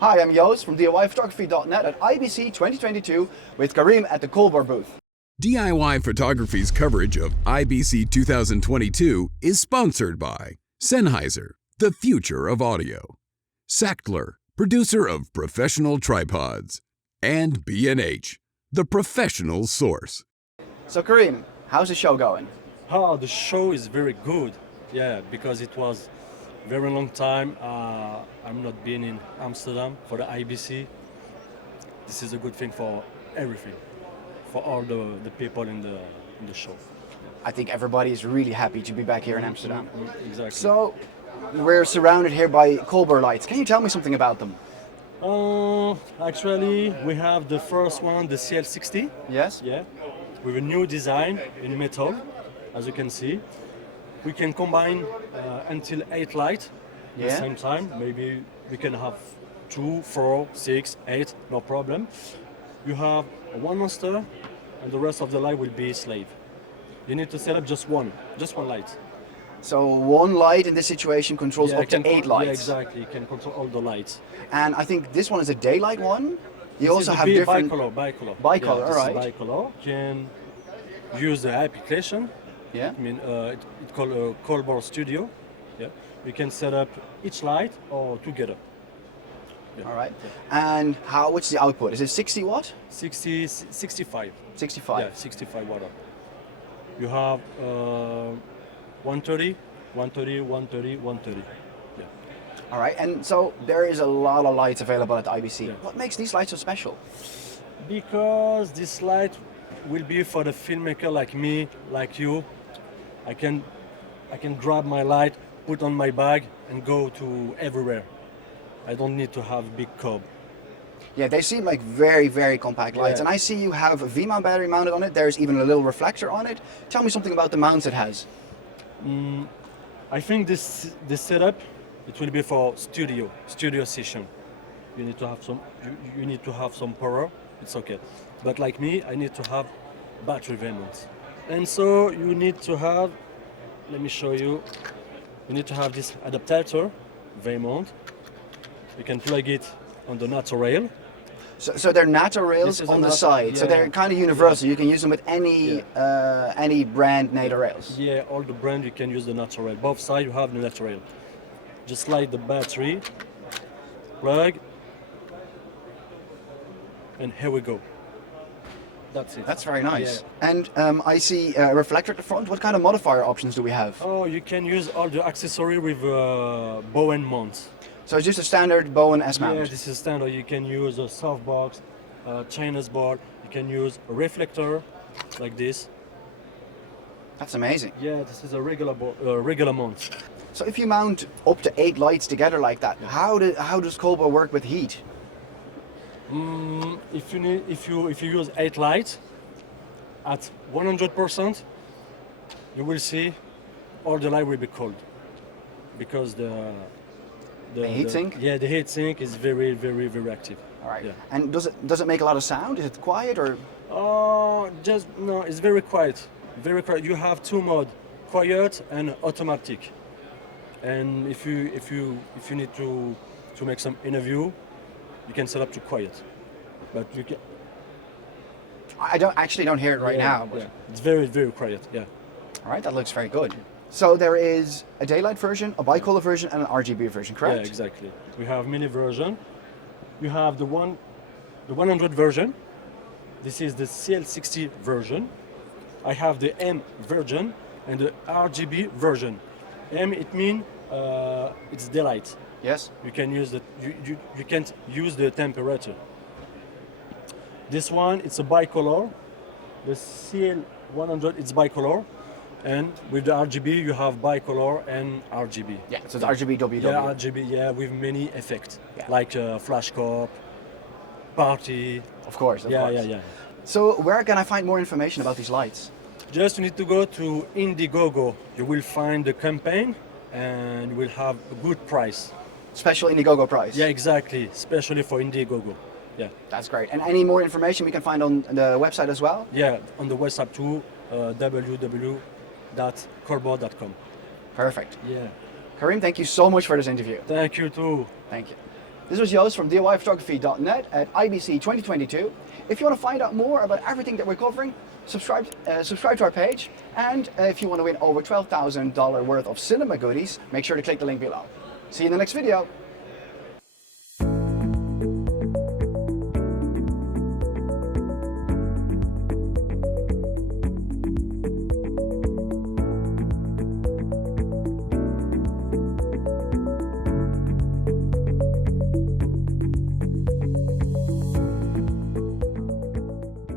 Hi, I'm Joost from DIYPhotography.net at IBC 2022 with Kareem at the Colbor booth. DIY Photography's coverage of IBC 2022 is sponsored by Sennheiser, the future of audio, Sachtler, producer of professional tripods, and B&H, the professional source. So Kareem, how's the show going? Oh, the show is very good. Yeah, because it was very long time. I'm not been in Amsterdam for the IBC. This is a good thing for everything, for all the people in the show. I think everybody is really happy to be back here in Amsterdam. Exactly. So we're surrounded here by Colbor lights. Can you tell me something about them? Actually, we have the first one, the CL60. Yes? Yeah, with a new design in metal, as you can see. We can combine until 8 lights at the same time. Maybe we can have 2, 4, 6, 8, no problem. You have one monster, and the rest of the light will be slave. You need to set up just one light. So one light in this situation controls up to 8 lights. Yeah, exactly. You can control all the lights. And I think this one is a daylight one. You This also is have a different bicolor. Bicolor, Yeah, all right. This is bicolor. You can use the application. Yeah. I mean, it's called Colbor Studio. Yeah, you can set up each light or together. Yeah. All right. And what's the output? Is it 60 watt? 65. 65. Yeah, 65 watt. You have 130, 130, 130, 130. Yeah. All right. And so there is a lot of lights available at the IBC. Yeah. What makes these lights so special? Because this light will be for the filmmaker like me, like you. I can grab my light, put on my bag, and go to everywhere. I don't need to have big cob. Yeah, they seem like very, very compact lights. Yeah. And I see you have a V-mount battery mounted on it. There's even a little reflector on it. Tell me something about the mounts it has. I think this setup, it will be for studio session. You need to have some. You need to have some power. It's okay. But like me, I need to have battery V-mount. And so you need to have. Let me show you. You need to have this adapter V-mount. You can plug it on the NATO rail. So they're NATO rails This is on the NATO, side. So yeah. they're kind of universal. You can use them with any brand NATO rails. Yeah, all the brand you can use the NATO rail. Both sides you have the NATO rail. Just slide the battery, plug, and here we go. That's it. That's very nice. Yeah. And I see a reflector at the front. What kind of modifier options do we have? Oh, you can use all the accessory with bow and mount. So it's just a standard Bowen S mount. Yeah, this is standard. You can use a softbox, China's board. You can use a reflector like this. That's amazing. Yeah, this is a regular mount. So if you mount up to 8 lights together like that, how does Colbor work with heat? If you use 8 lights at 100%, you will see all the light will be cold because the heat sink? Yeah, the heat sink is very, very, very active. All right. Yeah. And does it make a lot of sound? Is it quiet or? Just no, it's very quiet. Very quiet. You have 2 modes, quiet and automatic. And if you need to make some interview, you can set up to quiet. But you can. I don't hear it right now. But... Yeah. It's very, very quiet. Yeah. All right, that looks very good. So there is a daylight version, a bicolor version, and an RGB version, correct? Yeah, exactly. We have many version. You have the 100 version. This is the CL60 version. I have the M version and the RGB version. M it means it's daylight. Yes. You can use you can't use the temperature. This one it's a bicolor. The CL100 it's bicolor. And with the RGB, you have bicolor and RGB. Yeah, so it's RGB WW. Yeah, RGB, yeah, with many effects, like flash cop, party. Of course, of course. Yeah. So where can I find more information about these lights? Just you need to go to Indiegogo. You will find the campaign and you will have a good price. Special Indiegogo price? Yeah, exactly, especially for Indiegogo. Yeah. That's great. And any more information we can find on the website as well? Yeah, on the website too, www.colbor.com. Perfect. Yeah. Kareem, thank you so much for this interview. Thank you too. Thank you. This was Joost from DIYPhotography.net at IBC 2022. If you want to find out more about everything that we're covering, subscribe to our page. And if you want to win over $12,000 worth of cinema goodies, make sure to click the link below. See you in the next video.